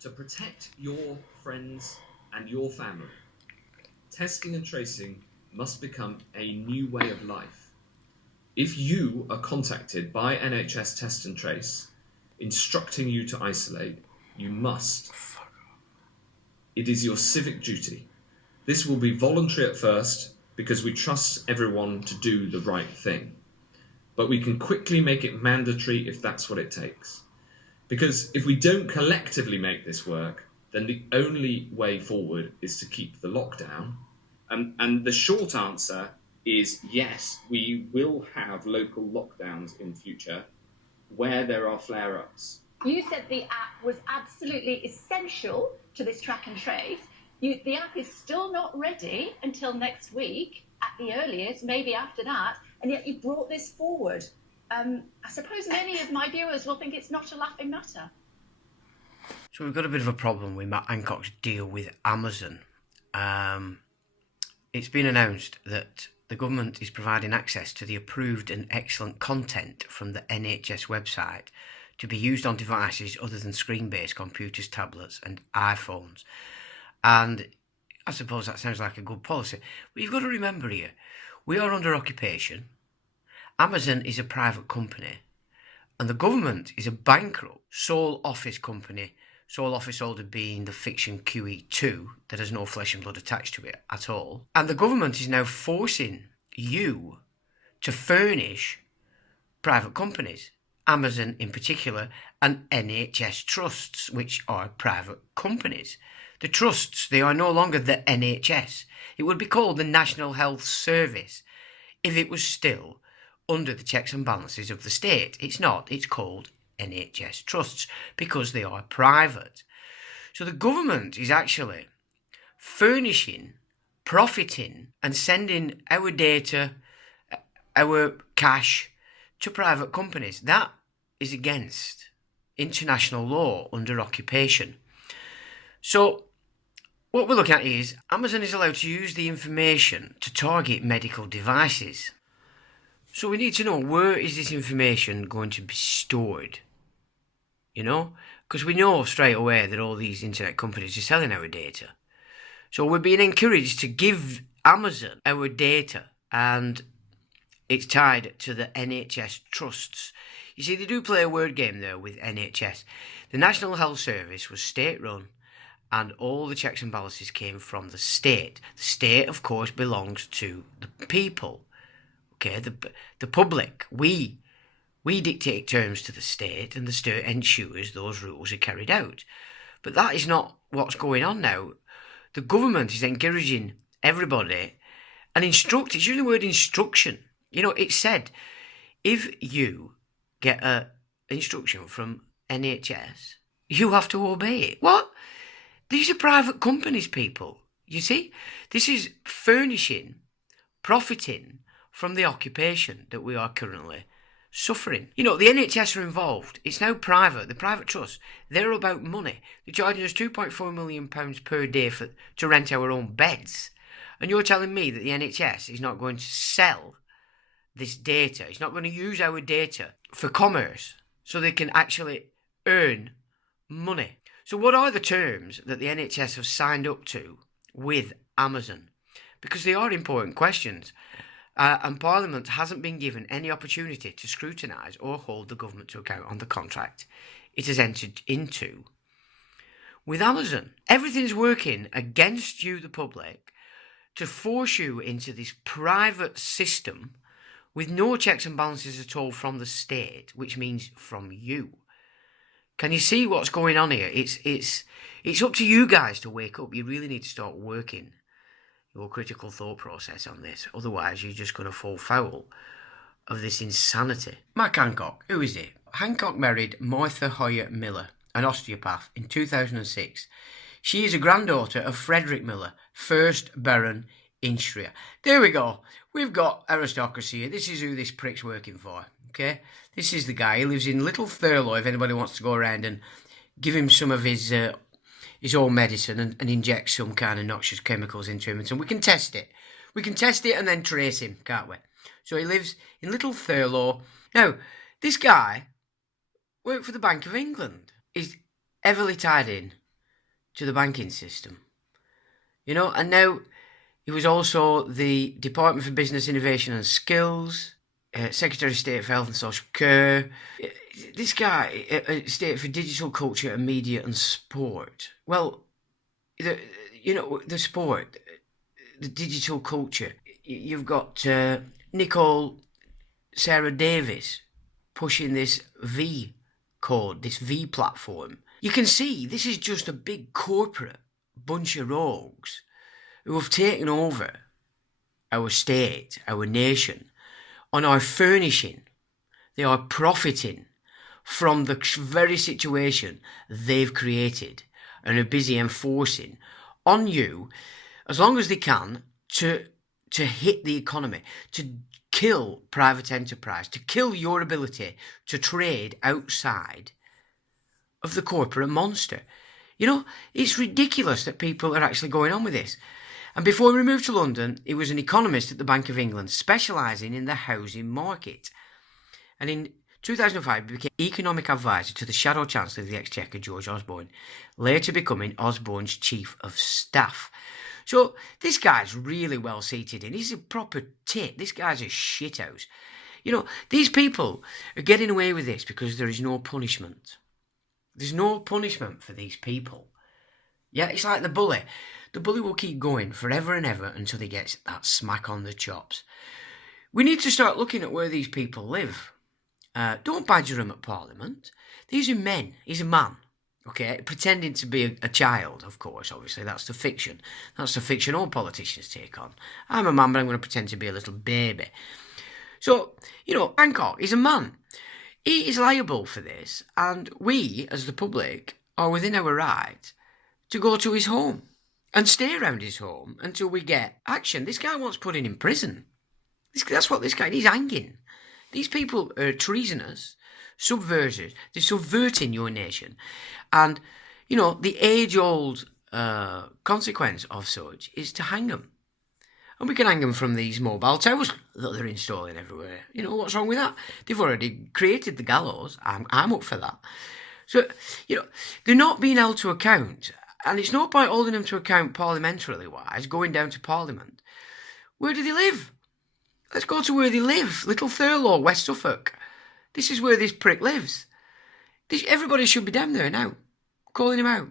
To protect your friends and your family, testing and tracing must become a new way of life. If you are contacted by NHS Test and Trace instructing you to isolate, you must. It is your civic duty. This will be voluntary at first because we trust everyone to do the right thing. But we can quickly make it mandatory if that's what it takes. Because if we don't collectively make this work, then the only way forward is to keep the lockdown. And the short answer is yes, we will have local lockdowns in future where there are flare-ups. You said the app was absolutely essential to this track and trace. The app is still not ready until next week, at the earliest, maybe after that, and yet you brought this forward. I suppose many of my viewers will think it's not a laughing matter. So we've got a bit of a problem with Matt Hancock's deal with Amazon. It's been announced that the government is providing access to the approved and excellent content from the NHS website to be used on devices other than screen-based computers, tablets and iPhones. And I suppose that sounds like a good policy. But you've got to remember here, we are under occupation. Amazon is a private company. And the government is a bankrupt sole office company, sole office holder being the fiction QE2 that has no flesh and blood attached to it at all. And the government is now forcing you to furnish private companies, Amazon in particular, and NHS trusts, which are private companies. The trusts, they are no longer the NHS. It would be called the National Health Service if it was still under the checks and balances of the state. It's not. It's called NHS trusts because they are private. So the government is actually furnishing, profiting and sending our data, our cash to private companies. That is against international law under occupation. So what we're looking at is Amazon is allowed to use the information to target medical devices. So we need to know, where is this information going to be stored? You know, because we know straight away that all these internet companies are selling our data. So we're being encouraged to give Amazon our data, and it's tied to the NHS trusts. You see, they do play a word game there with NHS. The National Health Service was state-run, and all the checks and balances came from the state. The state, of course, belongs to the people. Okay, the public. We dictate terms to the state, and the state ensures those rules are carried out. But that is not what's going on now. The government is encouraging everybody and instruct. It's using the word instruction. You know, it said, if you get an instruction from NHS, you have to obey it. What? These are private companies, people. You see? This is furnishing, profiting from the occupation that we are currently suffering. You know, the NHS are involved. It's now private. The private trust, they're about money. They're charging us £2.4 million per day to rent our own beds. And you're telling me that the NHS is not going to sell this data. It's not going to use our data for commerce so they can actually earn money. So what are the terms that the NHS have signed up to with Amazon? Because they are important questions. And Parliament hasn't been given any opportunity to scrutinise or hold the government to account on the contract it has entered into with Amazon. Everything's working against you, the public, to force you into this private system with no checks and balances at all from the state, which means from you. Can you see what's going on here? It's up to you guys to wake up. You really need to start working your critical thought process on this. Otherwise, you're just going to fall foul of this insanity. Mac Hancock, who is it? Hancock married Martha Hoyer Miller, an osteopath, in 2006. She is a granddaughter of Frederick Miller, 1st Baron Instria. There we go. We've got aristocracy here. This is who this prick's working for, okay? This is the guy. He lives in Little Thurlow, if anybody wants to go around and give him some of his own medicine and inject some kind of noxious chemicals into him. And so we can test it. We can test it and then trace him, can't we? So he lives in Little Thurlow. Now, this guy worked for the Bank of England. He's heavily tied in to the banking system. You know, and now he was also the Department for Business Innovation and Skills, Secretary of State for Health and Social Care. This guy, State for Digital Culture and Media and Sport. Well, the sport, the digital culture. You've got Nicole Sarah Davis pushing this V code, this V platform. You can see this is just a big corporate bunch of rogues who have taken over our state, our nation, and are furnishing, they are profiting from the very situation they've created and are busy enforcing on you as long as they can to hit the economy, to kill private enterprise, to kill your ability to trade outside of the corporate monster. You know, it's ridiculous that people are actually going on with this. And before we moved to London, he was an economist at the Bank of England, specialising in the housing market. And in 2005, he became economic advisor to the Shadow Chancellor of the Exchequer, George Osborne, later becoming Osborne's chief of staff. So this guy's really well seated in. He's a proper tit. This guy's a shithouse. You know, these people are getting away with this because there is no punishment. There's no punishment for these people. Yeah, it's like the bully. The bully will keep going forever and ever until he gets that smack on the chops. We need to start looking at where these people live. Don't badger him at Parliament. These are men. He's a man. Okay, pretending to be a child, of course, obviously. That's the fiction. That's the fiction all politicians take on. I'm a man, but I'm going to pretend to be a little baby. So, you know, Hancock is a man. He is liable for this, and we, as the public, are within our right to go to his home and stay around his home until we get action. This guy wants put in prison. That's what this guy, he's hanging. These people are treasonous, subversives. They're subverting your nation. And, you know, the age-old consequence of such is to hang them. And we can hang them from these mobile towers that they're installing everywhere. You know, what's wrong with that? They've already created the gallows. I'm up for that. So, you know, they're not being held to account. And it's no point holding them to account parliamentarily-wise, going down to Parliament. Where do they live? Let's go to where they live. Little Thurlow, West Suffolk. This is where this prick lives. Everybody should be down there now, calling him out,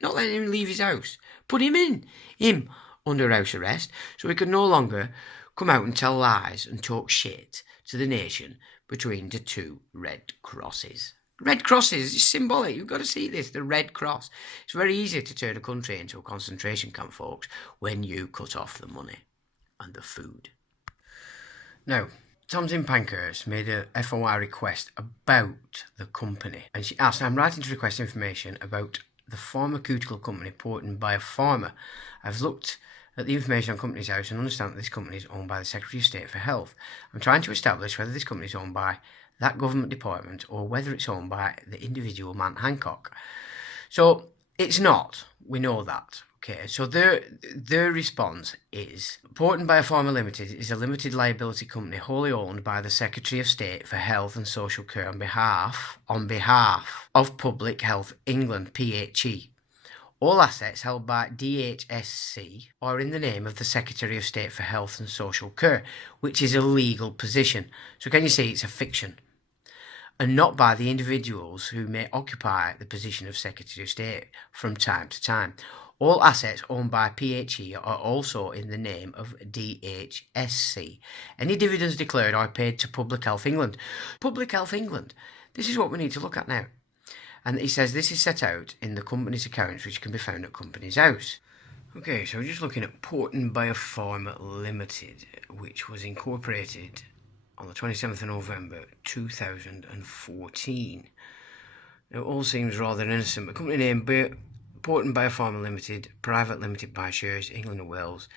not letting him leave his house. Put him under house arrest so he can no longer come out and tell lies and talk shit to the nation between the two red crosses. Red crosses is symbolic. You've got to see this, the red cross. It's very easy to turn a country into a concentration camp, folks, when you cut off the money and the food. Now, Tamsin Pankhurst made a FOI request about the company, and she asked, I'm writing to request information about the pharmaceutical company Porton Biopharma. I've looked at the information on Companies House and understand that this company is owned by the Secretary of State for Health. I'm trying to establish whether this company is owned by that government department or whether it's owned by the individual man Hancock. So it's not. We know that. Okay, so their response is, Porton Biopharma Limited is a limited liability company wholly owned by the Secretary of State for Health and Social Care on behalf of Public Health England, PHE. All assets held by DHSC are in the name of the Secretary of State for Health and Social Care, which is a legal position. So can you see it's a fiction? And not by the individuals who may occupy the position of Secretary of State from time to time. All assets owned by PHE are also in the name of DHSC. Any dividends declared are paid to Public Health England. Public Health England. This is what we need to look at now. And he says this is set out in the company's accounts, which can be found at Companies House. Okay, so we're just looking at Porton Biopharma Limited, which was incorporated on the 27th of November 2014. Now, it all seems rather innocent, but company name Porton Biopharma Limited, private limited by shares, England and Wales.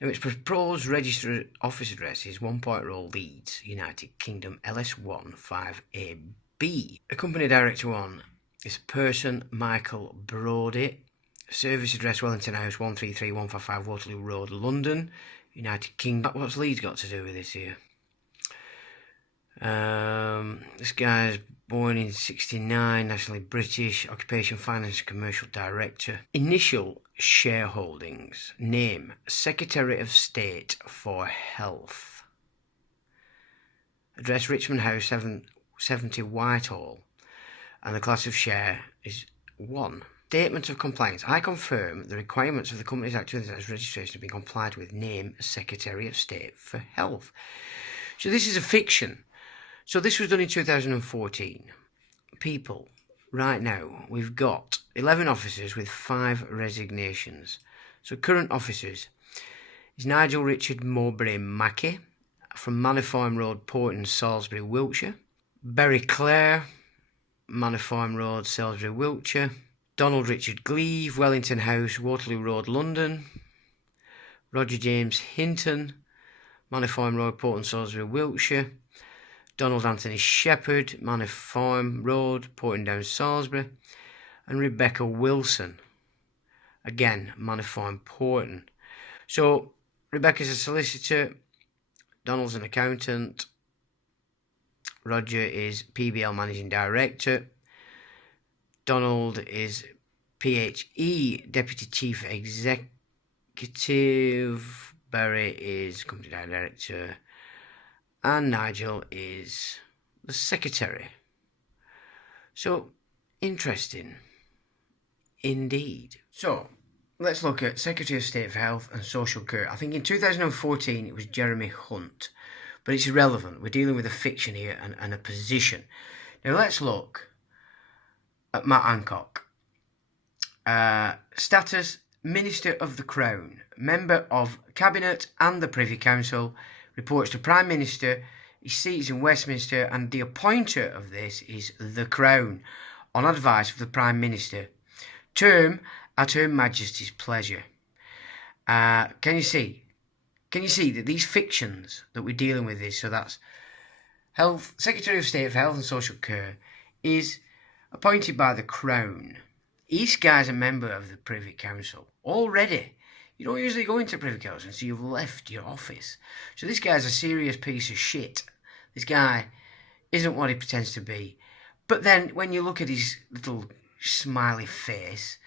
Now, its proposed registered office address is 1 Point Row, Leeds, United Kingdom, LS1 5AB. The company director one is person Michael Brodie. Service address Wellington House, 133155 Waterloo Road, London, United Kingdom. What's Leeds got to do with this here? This guy's born in 69, nationally British, occupation finance and commercial director. Initial shareholdings, name Secretary of State for Health. Address Richmond House, 770 Whitehall, and the class of share is 1. Statement of compliance. I confirm the requirements of the Companies Act 2000 as registration have been complied with. Name Secretary of State for Health. So this is a fiction. So this was done in 2014. People, right now, we've got 11 officers with 5 resignations. So current officers is Nigel Richard Mowbray Mackey from Manifold Road, Porton, Salisbury, Wiltshire. Berry Clare, Manifold Road, Salisbury, Wiltshire. Donald Richard Gleave, Wellington House, Waterloo Road, London. Roger James Hinton, Manifold Road, Porton, Salisbury, Wiltshire. Donald Anthony Shepherd, Manifold Road, Porton Down, Salisbury. And Rebecca Wilson, again, Manifold, Porton. So Rebecca's a solicitor, Donald's an accountant, Roger is PBL Managing Director, Donald is PHE Deputy Chief Executive, Barry is Company Director, and Nigel is the Secretary. So, interesting indeed. So, let's look at Secretary of State for Health and Social Care. I think in 2014 it was Jeremy Hunt, but it's irrelevant. We're dealing with a fiction here and a position. Now let's look at Matt Hancock. Status, Minister of the Crown, Member of Cabinet and the Privy Council, reports to Prime Minister, his seat is in Westminster, and the appointer of this is the Crown, on advice of the Prime Minister. Term at Her Majesty's pleasure. Can you see that these fictions that we're dealing with is, so that's Health, Secretary of State for Health and Social Care is appointed by the Crown. Each guy's a member of the Privy Council already. You don't usually go into Privy Council until you've left your office. So this guy's a serious piece of shit. This guy isn't what he pretends to be. But then when you look at his little smiley face,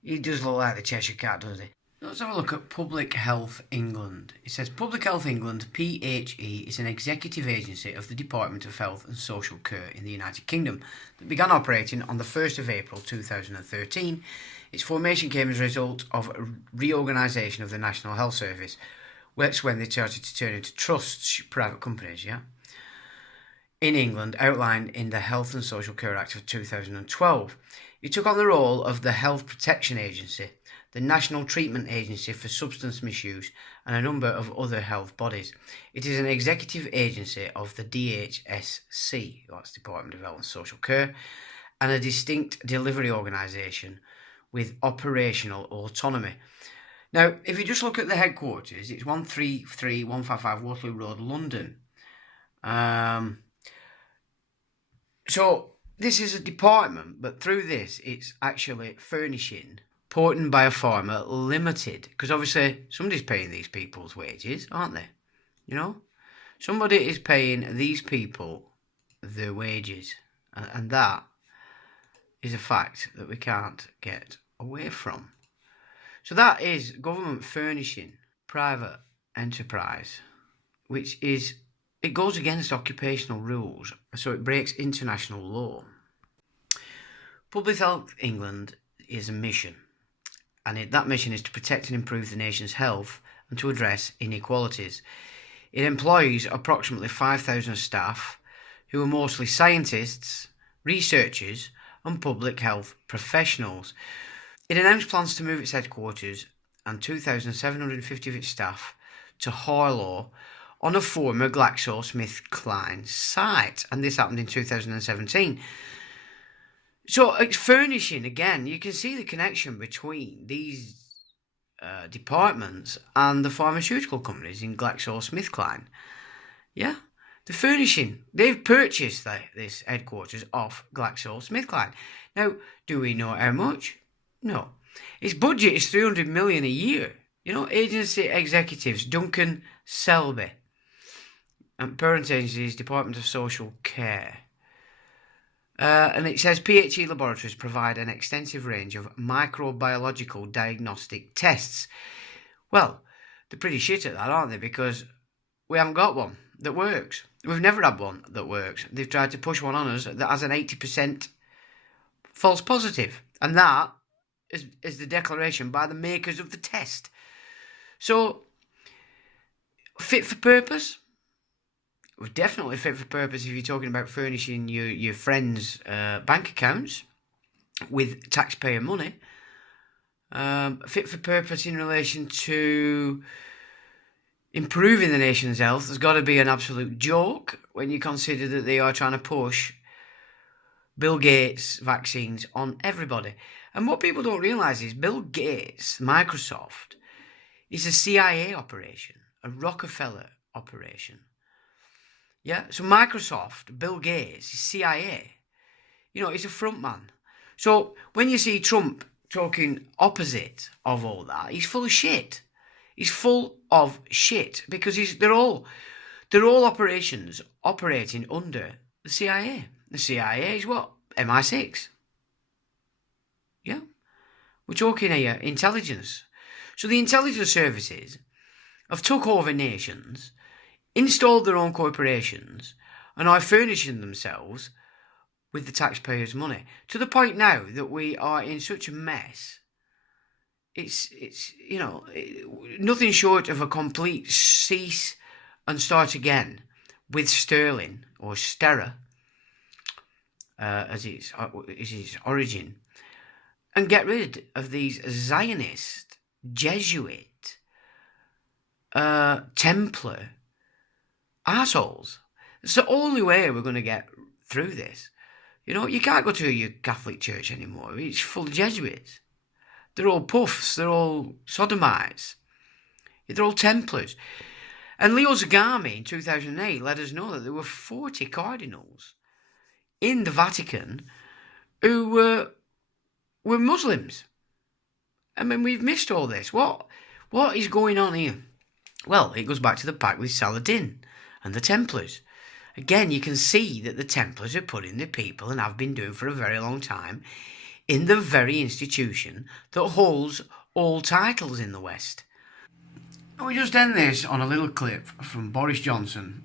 he does look like the Cheshire Cat, doesn't he? Let's have a look at Public Health England. It says Public Health England, PHE, is an executive agency of the Department of Health and Social Care in the United Kingdom that began operating on the 1st of April 2013. Its formation came as a result of a reorganisation of the National Health Service. That's when they started to turn into trusts, private companies, yeah? In England, outlined in the Health and Social Care Act of 2012. It took on the role of the Health Protection Agency, the National Treatment Agency for Substance Misuse, and a number of other health bodies. It is an executive agency of the DHSC, that's Department of Health and Social Care, and a distinct delivery organisation with operational autonomy. Now, if you just look at the headquarters, it's 133-155 Waterloo Road, London. So this is a department, but through this, it's actually furnishing Porton Biopharma Limited, because obviously somebody's paying these people's wages, aren't they? You know, somebody is paying these people their wages, and that is a fact that we can't get away from. So that is government furnishing private enterprise, which is, it goes against occupational rules, so it breaks international law. Public Health England is a mission, and that mission is to protect and improve the nation's health and to address inequalities. It employs approximately 5,000 staff who are mostly scientists, researchers and public health professionals. It announced plans to move its headquarters and 2,750 of its staff to Harlow on a former GlaxoSmithKline site, and this happened in 2017. So it's furnishing, again, you can see the connection between these departments and the pharmaceutical companies in GlaxoSmithKline. Yeah, the furnishing, they've purchased this headquarters off GlaxoSmithKline. Now, do we know how much? No. Its budget is 300 million a year. You know, agency executives, Duncan Selby. And parent agencies, Department of Social Care. And it says PHE laboratories provide an extensive range of microbiological diagnostic tests. Well, they're pretty shit at that, aren't they? Because we haven't got one that works. We've never had one that works. They've tried to push one on us that has an 80% false positive. And that is the declaration by the makers of the test. So, fit for purpose? Well, definitely fit for purpose if you're talking about furnishing your friends' bank accounts with taxpayer money. Fit for purpose in relation to improving the nation's health has got to be an absolute joke when you consider that they are trying to push Bill Gates vaccines on everybody. And what people don't realise is Bill Gates, Microsoft, is a CIA operation, a Rockefeller operation. Yeah, so Microsoft, Bill Gates, CIA, he's a front man. So when you see Trump talking opposite of all that, he's full of shit. He's full of shit because they're all operations operating under the CIA. The CIA is what? MI6. Yeah, we're talking here intelligence. So the intelligence services have took over nations, installed their own corporations, and are furnishing themselves with the taxpayers' money to the point now that we are in such a mess. It's nothing short of a complete cease and start again with sterling or sterra as its origin, and get rid of these Zionist, Jesuit, Templar assholes. It's the only way we're going to get through this. You can't go to your Catholic church anymore. It's full of Jesuits. They're all puffs. They're all sodomites. They're all Templars. And Leo Zagami in 2008 let us know that there were 40 cardinals in the Vatican who were Muslims. I mean, we've missed all this. What is going on here? Well, it goes back to the pact with Saladin and the Templars. Again, you can see that the Templars are putting the people, and have been doing for a very long time, in the very institution that holds all titles in the West. And we just end this on a little clip from Boris Johnson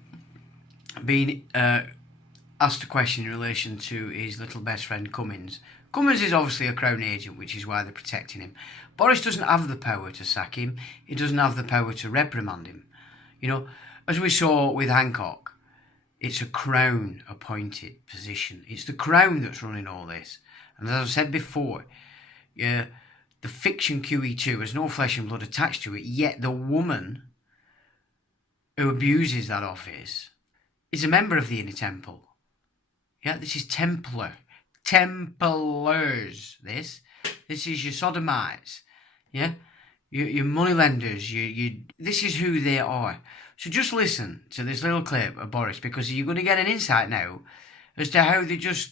being asked a question in relation to his little best friend Cummins. Cummins is obviously a Crown agent, which is why they're protecting him. Boris doesn't have the power to sack him. He doesn't have the power to reprimand him. As we saw with Hancock, it's a Crown appointed position. It's the Crown that's running all this. And as I've said before, the fiction QE2 has no flesh and blood attached to it, yet the woman who abuses that office is a member of the Inner Temple. Yeah, this is Templar. Templars, this is your sodomites. Yeah, your moneylenders. This is who they are. So just listen to this little clip of Boris, because you're going to get an insight now as to how they just,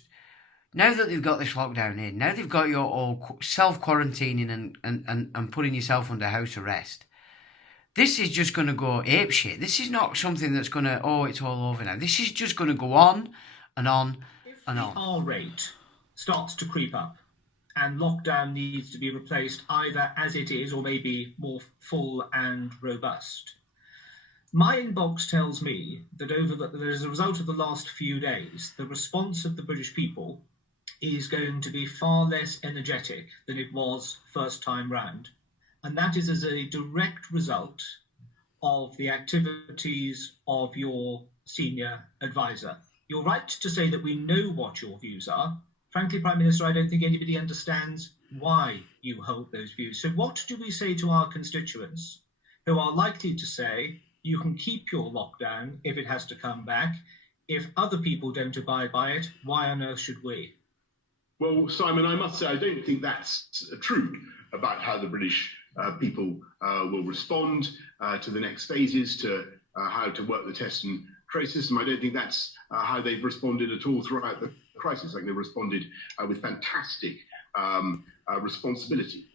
now that they've got this lockdown in, now they've got you all self-quarantining and putting yourself under house arrest, this is just going to go apeshit. This is not something that's going to, it's all over now. This is just going to go on and on and on. If the R rate starts to creep up and lockdown needs to be replaced either as it is or maybe more full and robust, my inbox tells me that as a result of the last few days, the response of the British people is going to be far less energetic than it was first time round. And that is as a direct result of the activities of your senior advisor. You're right to say that we know what your views are. Frankly, Prime Minister, I don't think anybody understands why you hold those views. So what do we say to our constituents who are likely to say, you can keep your lockdown if it has to come back? If other people don't abide by it, why on earth should we? Well, Simon, I must say I don't think that's true about how the British people will respond to the next phases, to how to work the test and trace system. I don't think that's how they've responded at all throughout the crisis. I think they've responded with fantastic responsibility.